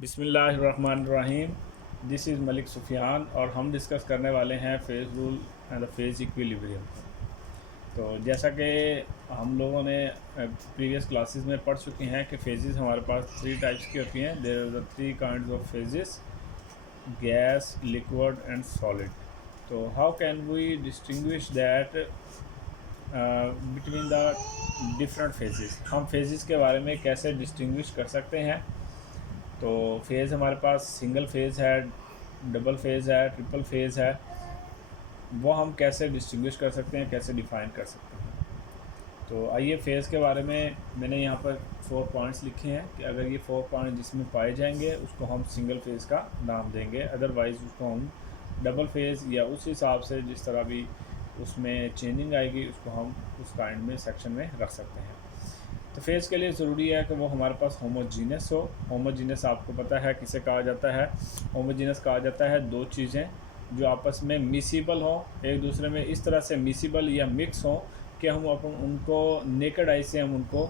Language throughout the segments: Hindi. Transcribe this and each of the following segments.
बिस्मिल्लाहिर्रहमानिर्रहीम। दिस इज़ मलिक सुफियान और हम डिस्कस करने वाले हैं phase rule and the phase equilibrium. तो जैसा कि हम लोगों ने प्रीवियस क्लासेस में पढ़ चुके हैं कि फेजेस हमारे पास थ्री टाइप्स की होती हैं। There are the three kinds of phases: gas, liquid and solid. तो how can we distinguish that between the different phases? हम फेजेस के बारे में कैसे डिस्टिंग्विश कर सकते हैं? तो फेज़ हमारे पास सिंगल फेज़ है, डबल फेज़ है, ट्रिपल फेज़ है। वो हम कैसे डिस्टिंग्विश कर सकते हैं, कैसे डिफ़ाइन कर सकते हैं? तो आइए फेज़ के बारे में मैंने यहाँ पर 4 पॉइंट्स लिखे हैं कि अगर ये 4 पॉइंट जिसमें पाए जाएंगे उसको हम सिंगल फेज़ का नाम देंगे, अदरवाइज़ उसको हम डबल फेज़ या उस हिसाब से जिस तरह भी उसमें चेंजिंग आएगी उसको हम उस काइंड में सेक्शन में रख सकते हैं। तो फेज़ के लिए ज़रूरी है कि वो हमारे पास होमोजीनियस हो। होमोजीनियस आपको पता है किसे कहा जाता है? होमोजीनियस कहा जाता है दो चीज़ें जो आपस में मिसिबल हों, एक दूसरे में इस तरह से मिसिबल या मिक्स हों कि हम अपन उनको नेकेड आई से हम उनको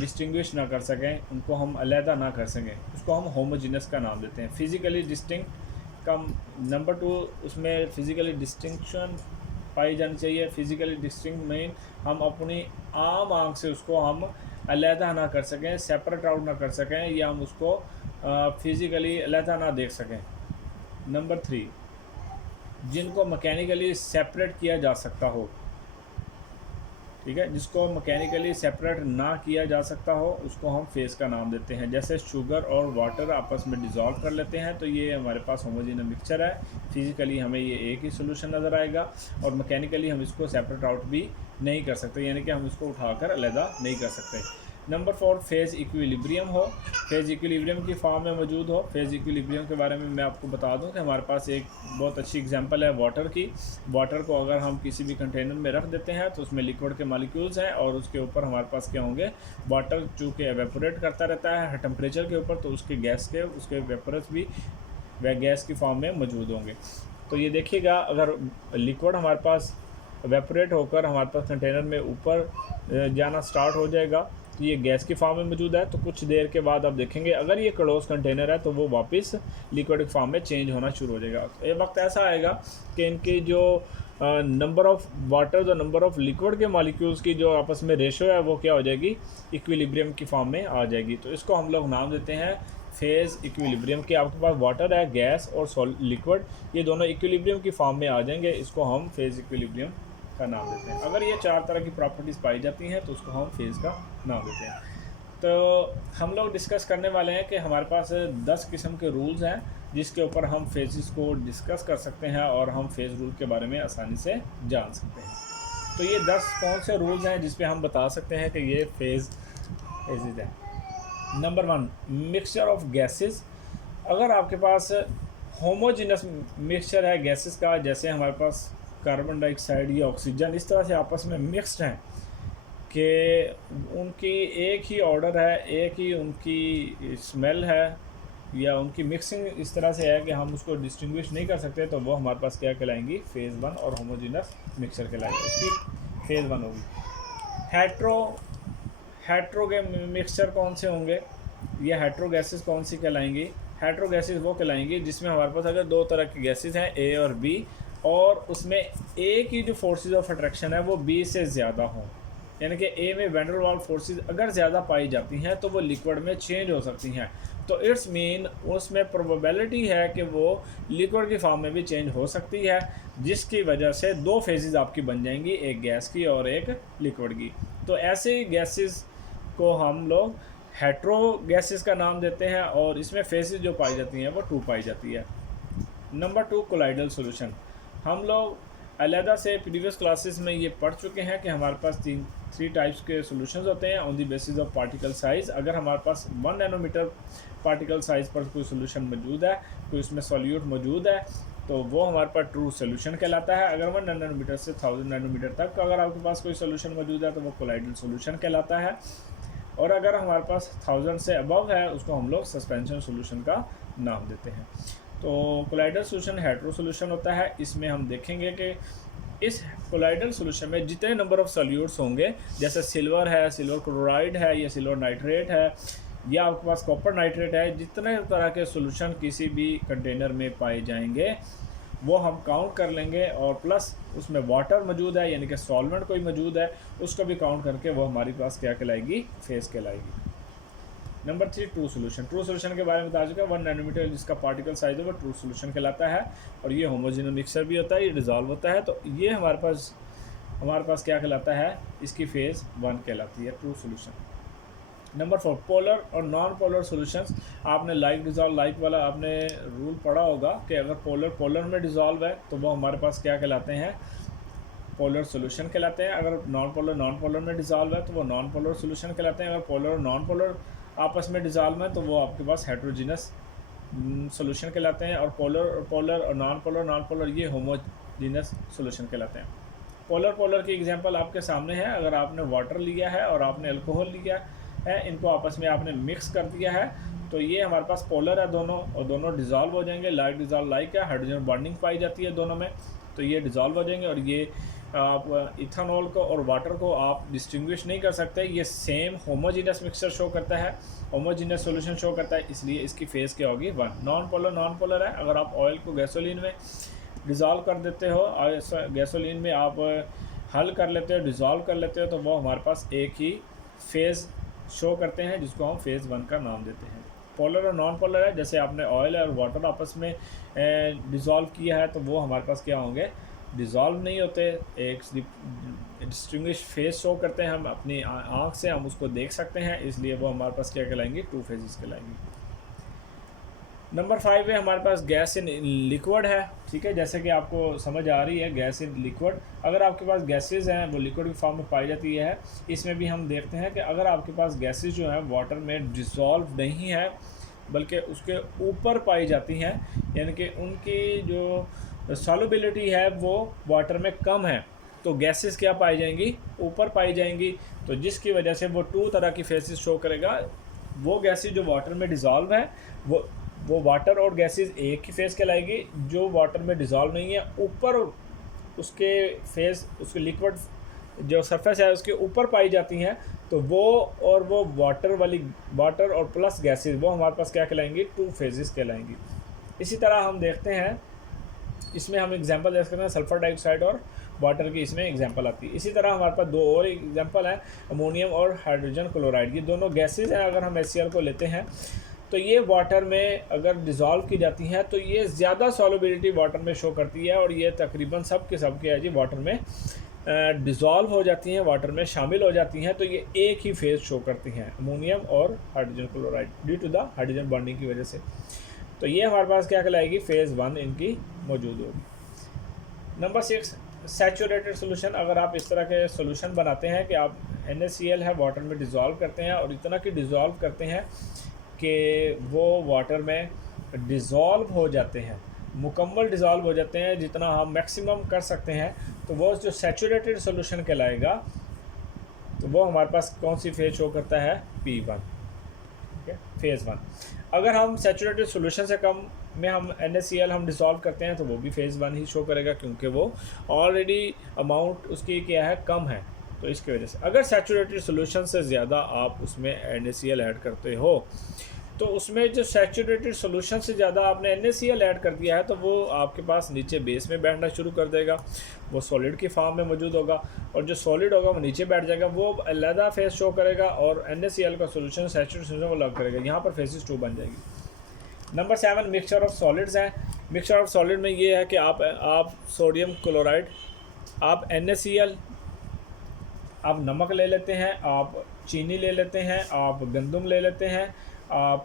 डिस्टिंग्विश ना कर सकें, उनको हम अलहदा ना कर सकें, उसको हम होमोजीनियस का नाम देते हैं। फिज़िकली डिस्टिंक्ट का नंबर 2, उसमें फिज़िकली डिस्टिंक्शन पाई जानी चाहिए। फिज़िकली डिस्टिंक्ट मीन हम अपनी आम आँख से उसको हम अलहदा ना कर सकें, सेपरेट आउट ना कर सकें, या हम उसको फिज़िकली अलहदा ना देख सकें। नंबर 3, जिनको मैकेनिकली सेपरेट किया जा सकता हो, ठीक है, जिसको मैकेनिकली सेपरेट ना किया जा सकता हो उसको हम फेज़ का नाम देते हैं। जैसे शुगर और वाटर आपस में डिज़ोल्व कर लेते हैं तो ये हमारे पास होमोजेनियस मिक्सचर है। फिज़िकली हमें ये एक ही सोल्यूशन नज़र आएगा और मैकेनिकली हम इसको सेपरेट आउट भी नहीं कर सकते, यानी कि हम इसको उठाकर अलहदा नहीं कर सकते। नंबर 4, फेज़ इक्विलिब्रियम हो, फेज़ इक्विलिब्रियम की फॉर्म में मौजूद हो। फेज़ इक्विलिब्रियम के बारे में मैं आपको बता दूं कि हमारे पास एक बहुत अच्छी एग्जांपल है वाटर की। वाटर को अगर हम किसी भी कंटेनर में रख देते हैं तो उसमें लिक्विड के मॉलिक्यूल्स हैं और उसके ऊपर हमारे पास क्या होंगे? वाटर चूँकि एवेपोरेट करता रहता है टेम्परेचर के ऊपर, तो उसके गैस के उसके वेपरस भी वह गैस की फॉर्म में मौजूद होंगे। तो ये देखिएगा, अगर लिक्विड हमारे पास वेपरेट होकर हमारे पास कंटेनर में ऊपर जाना स्टार्ट हो जाएगा तो ये गैस की फॉर्म में मौजूद है। तो कुछ देर के बाद आप देखेंगे अगर ये क्लोज कंटेनर है तो वो वापस लिक्विड की फॉर्म में चेंज होना शुरू हो जाएगा। तो ये वक्त ऐसा आएगा कि इनकी जो नंबर ऑफ़ वाटर और नंबर ऑफ़ लिक्विड के मॉलिक्यूल्स की जो आपस में रेशो है वो क्या हो जाएगी? इक्विलिब्रियम की फॉर्म में आ जाएगी। तो इसको हम लोग नाम देते हैं फेज़ इक्विलिब्रियम। के आपके पास वाटर है, गैस और लिक्विड, ये दोनों इक्विलिब्रियम की फॉर्म में आ जाएंगे, इसको हम फेज़ इक्विलिब्रियम का नाम देते हैं। अगर ये 4 तरह की प्रॉपर्टीज़ पाई जाती हैं तो उसको हम फेज़ का नाम देते हैं। तो हम लोग डिस्कस करने वाले हैं कि हमारे पास 10 किस्म के रूल्स हैं जिसके ऊपर हम फेजेस को डिस्कस कर सकते हैं और हम फेज़ रूल के बारे में आसानी से जान सकते हैं। तो ये 10 कौन से रूल्स हैं जिस पे हम बता सकते हैं कि ये फेजेस हैं? Number 1, mixture of gases. अगर आपके पास होमोजीनस मिक्सचर है गैसेस का, जैसे हमारे पास कार्बन डाइऑक्साइड या ऑक्सीजन इस तरह से आपस में मिक्स्ड हैं कि उनकी एक ही ऑर्डर है, एक ही उनकी स्मेल है, या उनकी मिक्सिंग इस तरह से है कि हम उसको डिस्टिंग्विश नहीं कर सकते, तो वो हमारे पास क्या कहलाएंगी? फेज़ 1 और होमोजीनस मिक्सचर कहलाएंगे। उसकी फेज़ 1 होगी। हेट्रो के मिक्सचर कौन से होंगे? ये हेट्रो गैसेस कौन सी कहलाएंगी? हेट्रो गैसेस वो कहलाएंगी जिसमें हमारे पास अगर दो तरह की गैसेस हैं, ए और बी, और उसमें ए की जो फोर्सेस ऑफ अट्रैक्शन है वो बी से ज़्यादा हों, यानी कि ए में वैन डेर वाल्स फोर्सेस अगर ज़्यादा पाई जाती हैं तो वो लिक्विड में चेंज हो सकती हैं। तो इट्स मीन उसमें प्रोबेबिलिटी है कि वो लिक्विड की फॉर्म में भी चेंज हो सकती है, जिसकी वजह से दो फेजेस आपकी बन जाएंगी, एक गैस की और एक लिक्विड की। तो ऐसे गैसेस को हम लोग हेट्रो गैसेस का नाम देते हैं और इसमें फेजेस जो पाई जाती हैं वो 2 पाई जाती है। Number 2, colloidal solution. हम लोग अलहदा से प्रीवियस क्लासेस में ये पढ़ चुके हैं कि हमारे पास 3 टाइप्स के सॉल्यूशंस होते हैं on the basis of particle size. अगर हमारे पास 1 नैनोमीटर पार्टिकल साइज़ पर कोई सॉल्यूशन मौजूद है, कोई उसमें सॉल्यूट मौजूद है, तो वो हमारे पास ट्रू सॉल्यूशन कहलाता है। अगर 1 नैनोमीटर से 1000 नैनोमीटर तक अगर आपके पास कोई सॉल्यूशन मौजूद है तो वो कोलाइडल सॉल्यूशन कहलाता है। और अगर हमारे पास 1000 से अबव है उसको हम लोग सस्पेंशन सॉल्यूशन का नाम देते हैं। तो कोलाइडल सॉल्यूशन हेट्रो सॉल्यूशन होता है। इसमें हम देखेंगे कि इस कोलाइडल सॉल्यूशन में जितने नंबर ऑफ़ सॉल्यूट्स होंगे, जैसे सिल्वर है, सिल्वर क्लोराइड है या सिल्वर नाइट्रेट है, ये आपके पास कॉपर नाइट्रेट है। जितने तरह के सॉल्यूशन किसी भी कंटेनर में पाए जाएंगे वो हम काउंट कर लेंगे, और प्लस उसमें वाटर मौजूद है यानी कि सॉल्वेंट कोई मौजूद है, उसको भी काउंट करके वो हमारे पास क्या कहलाएगी, फेज़ कहलाएगी। Number 3 true solution. True solution के बारे में बता चुका है, 1 नैनोमीटर जिसका पार्टिकल साइज है वो ट्रू सोल्यूशन कहलाता है, और ये होमोजेनियस मिक्सचर भी होता है, ये डिज़ोल्व होता है, तो ये हमारे पास क्या कहलाता है, इसकी फेज़ 1 कहलाती है, ट्रू सोल्यूशन। नंबर 4 पोलर और नॉन पोलर सॉल्यूशंस। आपने लाइक डिज़ोल्व लाइक वाला आपने रूल पढ़ा होगा कि अगर पोलर में डिज़ोल्व है तो वो हमारे पास क्या कहलाते हैं, पोलर सॉल्यूशन कहलाते हैं। अगर नॉन पोलर में डिज़ोल्व है तो वो नॉन पोलर सॉल्यूशन कहलाते हैं। अगर पोलर और नॉन पोलर आपस में डिज़ोल्व है तो वो आपके पास हेट्रोजीनस सॉल्यूशन कहलाते हैं। और पोलर और नॉन पोलर ये होमोजीनस सॉल्यूशन कहलाते हैं। पोलर की एग्जांपल आपके सामने है। अगर आपने वाटर लिया है और आपने अल्कोहल लिया है, इनको आपस में आपने मिक्स कर दिया है, तो ये हमारे पास पोलर है दोनों, और दोनों डिज़ोल्व हो जाएंगे। लाइक डिज़ोल्व लाइक है, हाइड्रोजन बॉन्डिंग पाई जाती है दोनों में, तो ये डिज़ोल्व हो जाएंगे। और ये आप इथेनॉल को और वाटर को आप डिस्टिंग्विश नहीं कर सकते, ये सेम होमोजीनस मिक्सचर शो करता है, होमोजीनस सॉल्यूशन शो करता है, इसलिए इसकी फेज़ क्या होगी, 1। नॉन पोलर है, अगर आप ऑयल को गैसोलीन में डिज़ोल्व कर देते हो, गैसोलीन में आप हल कर लेते हो, डिज़ोल्व कर लेते हो, तो वो हमारे पास एक ही फेज़ शो करते हैं, जिसको हम फेज़ 1 का नाम देते हैं। पोलर और नॉन पोलर है, जैसे आपने ऑयल और वाटर आपस में डिज़ोल्व किया है, तो वो हमारे पास क्या होंगे, डिज़ोल्व नहीं होते, एक डिस्टिंग्विश फेस शो करते हैं, हम अपनी आँख से हम उसको देख सकते हैं, इसलिए वो हमारे पास क्या कहलाएंगी, 2 फेजेस कहलाएंगी। नंबर 5 है हमारे पास गैस इन लिक्विड है, ठीक है, जैसे कि आपको समझ आ रही है गैस इन लिक्विड। अगर आपके पास गैसेज हैं वो लिक्विड की फॉर्म में पाई जाती है। इसमें भी हम देखते हैं कि अगर आपके पास गैसेज जो हैं वाटर में डिज़ोल्व नहीं है बल्कि उसके ऊपर पाई जाती हैं, यानी कि उनकी जो सॉल्युबिलिटी है वो वाटर में कम है, तो गैसेस क्या पाई जाएंगी, ऊपर पाई जाएंगी, तो जिसकी वजह से वो 2 तरह की फेसेस शो करेगा। वो गैसेज जो वाटर में डिज़ोल्व है वो वाटर और गैसेस एक ही फेज़ कहलाएगी। जो वाटर में डिज़ोल्व नहीं है, ऊपर उसके फेज़, उसके लिक्विड जो सरफेस है उसके ऊपर पाई जाती हैं, तो वो वाटर और प्लस गैसेस वो हमारे पास क्या कहलाएंगी, 2 फेजेस कहलाएंगी। इसी तरह हम देखते हैं, इसमें हम एग्जांपल देख सकते हैं सल्फर डाइऑक्साइड और वाटर की इसमें एग्जांपल आती है। इसी तरह हमारे पास 2 और एग्जांपल हैं, अमोनियम और हाइड्रोजन क्लोराइड। ये दोनों गैसेज हैं। अगर हम HCl को लेते हैं तो ये वाटर में अगर डिज़ोल्व की जाती हैं तो ये ज़्यादा सॉल्युबिलिटी वाटर में शो करती है, और ये तकरीबन सब के है जी वाटर में डिज़ोल्व हो जाती हैं, वाटर में शामिल हो जाती हैं, तो ये एक ही फेज़ शो करती हैं, अमोनियम और hydrogen chloride, due to the hydrogen bonding की वजह से। तो ये हमारे पास क्या कहलाएगी, फेज़ 1 इनकी मौजूद होगी। Number 6 saturated solution. अगर आप इस तरह के सोल्यूशन बनाते हैं कि आप NaCl है वाटर में डिज़ोल्व करते हैं, और इतना कि डिज़ोल्व करते हैं कि वो वाटर में डिज़ोल्व हो जाते हैं, मुकम्मल डिज़ोल्व हो जाते हैं, जितना हम मैक्सिमम कर सकते हैं, तो वो जो सैचुरेटेड सोल्यूशन कहलाएगा, तो वो हमारे पास कौन सी फेज़ शो करता है, P1, ठीक है, फेज़ 1। अगर हम सैचुरेटेड सोल्यूशन से कम में हम NaCl हम डिज़ोल्व करते हैं तो वो भी फेज़ 1 ही शो करेगा, क्योंकि वो ऑलरेडी अमाउंट उसकी क्या है, कम है, तो इसकी वजह से। अगर सैचुरेटेड सोल्यूशन से ज़्यादा आप उसमें NaCl ऐड करते हो, तो उसमें जो सैचुरेटेड सोल्यूशन से ज़्यादा आपने NaCl ऐड कर दिया है, तो वो आपके पास नीचे बेस में बैठना शुरू कर देगा, वो सॉलिड की फॉर्म में मौजूद होगा, और जो सॉलिड होगा वो नीचे बैठ जाएगा, वो अलग फेज शो करेगा, और NaCl का सोल्यूशन सैचुरेटेड सोल्यूशन को अलग करेगा, यहाँ पर फेजेस 2 बन जाएगी। नंबर 7 मिक्सचर ऑफ सॉलिड्स हैं। मिक्सचर ऑफ सॉलिड में ये है कि आप सोडियम क्लोराइड, आप NaCl, आप नमक ले लेते हैं, आप चीनी ले लेते हैं, आप गंदम ले लेते हैं, आप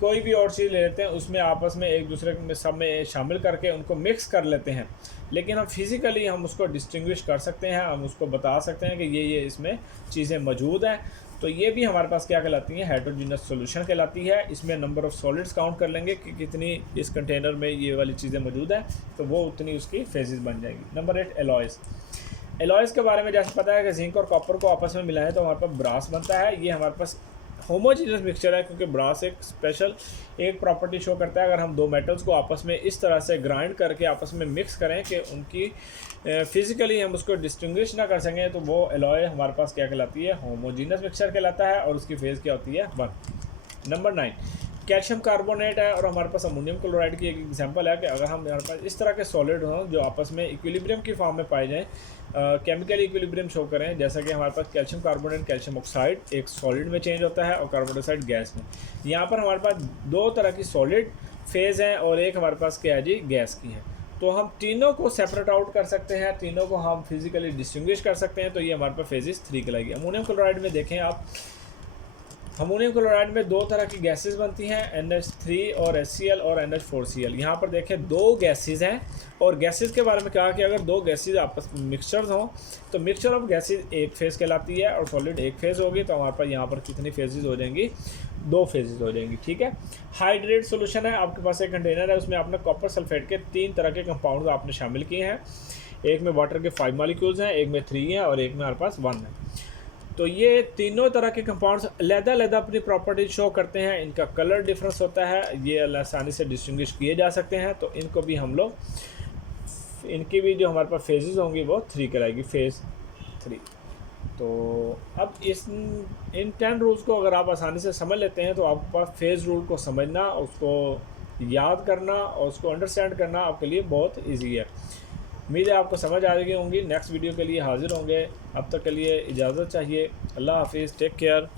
कोई भी और चीज़ ले लेते हैं, उसमें आपस में एक दूसरे में सब में शामिल करके उनको मिक्स कर लेते हैं। लेकिन हम फिज़िकली हम उसको डिस्टिंग्विश कर सकते हैं, हम उसको बता सकते हैं कि ये इसमें चीज़ें मौजूद हैं, तो ये भी हमारे पास क्या कहलाती हैं, हेट्रोजीनस सॉल्यूशन कहलाती है। इसमें नंबर ऑफ़ सॉलिड्स काउंट कर लेंगे कि कितनी इस कंटेनर में ये वाली चीज़ें मौजूद हैं, तो वो उतनी उसकी फेजेस बन जाएगी। Number 8 alloys. एलॉयज़ के बारे में जैसे पता है कि जिंक और कॉपर को आपस में मिलाएं तो हमारे पास ब्रास बनता है। ये हमारे पास होमोजीनियस मिक्सचर है क्योंकि ब्रास एक स्पेशल एक प्रॉपर्टी शो करता है। अगर हम दो मेटल्स को आपस में इस तरह से ग्राइंड करके आपस में मिक्स करें कि उनकी फिज़िकली हम उसको डिस्टिंग्विश ना कर सकें, तो वो एलॉय हमारे पास क्या कहलाती है, होमोजीनियस मिक्सचर कहलाता है, और उसकी फेज़ क्या होती है, 1। नंबर 9, कैल्शियम कार्बोनेट है और हमारे पास अमोनियम क्लोराइड की एक एग्जांपल है कि अगर हम हमारे पास इस तरह के सॉलिड हों जो आपस में इक्विलिब्रियम की फॉर्म में पाए जाएं, केमिकल इक्विलिब्रियम शो करें, जैसा कि हमारे पास कैल्शियम कार्बोनेट कैल्शियम ऑक्साइड एक सॉलिड में चेंज होता है और कार्बन डाइऑक्साइड गैस में। यहाँ पर हमारे पास दो तरह की सॉलिड फेज़ हैं और एक हमारे पास क्या है जी, गैस की है। तो हम तीनों को सेपरेट आउट कर सकते हैं, तीनों को हम फिजिकली डिस्टिंग्विश कर सकते हैं। तो ये हमारे पास फेजेस 3 कहलाएगी। अमोनियम क्लोराइड में देखें आप, अमोनियम क्लोराइड में दो तरह की गैसेस बनती हैं, NH3 और HCl और NH4Cl। यहाँ पर देखें दो गैसेस हैं, और गैसेस के बारे में कहा कि अगर दो गैसेस आपस में मिक्सचर्स हों तो मिक्सचर ऑफ गैसेस एक फेज़ कहलाती है और सॉलिड एक फेज़ होगी। तो हमारे पास यहाँ पर कितनी फेजेस हो जाएंगी, 2 फेजेस हो जाएंगी। ठीक है, हाइड्रेट सोल्यूशन है, आपके पास एक कंटेनर है, उसमें आपने कॉपर सल्फेट के 3 तरह के कंपाउंड आपने शामिल किए हैं। एक में वाटर के 5 मॉलिक्यूल्स हैं, एक में 3 हैं और एक में हमारे पास 1 है। तो ये तीनों तरह के कंपाउंड्स अलग-अलग अपनी प्रॉपर्टी शो करते हैं, इनका कलर डिफरेंस होता है, ये आसानी से डिस्टिंग्विश किए जा सकते हैं। तो इनको भी हम लोग, इनकी भी जो हमारे पास फेजेस होंगी वो 3 कहलाएगी, फेज़ 3। तो अब इन 10 रूल्स को अगर आप आसानी से समझ लेते हैं तो आपके पास फेज़ रूल को समझना, उसको याद करना और उसको अंडरस्टैंड करना आपके लिए बहुत ईजी है। उम्मीद है आपको समझ आ गई होंगी। नेक्स्ट वीडियो के लिए हाजिर होंगे, अब तक के लिए इजाज़त चाहिए। अल्लाह हाफिज़, टेक केयर।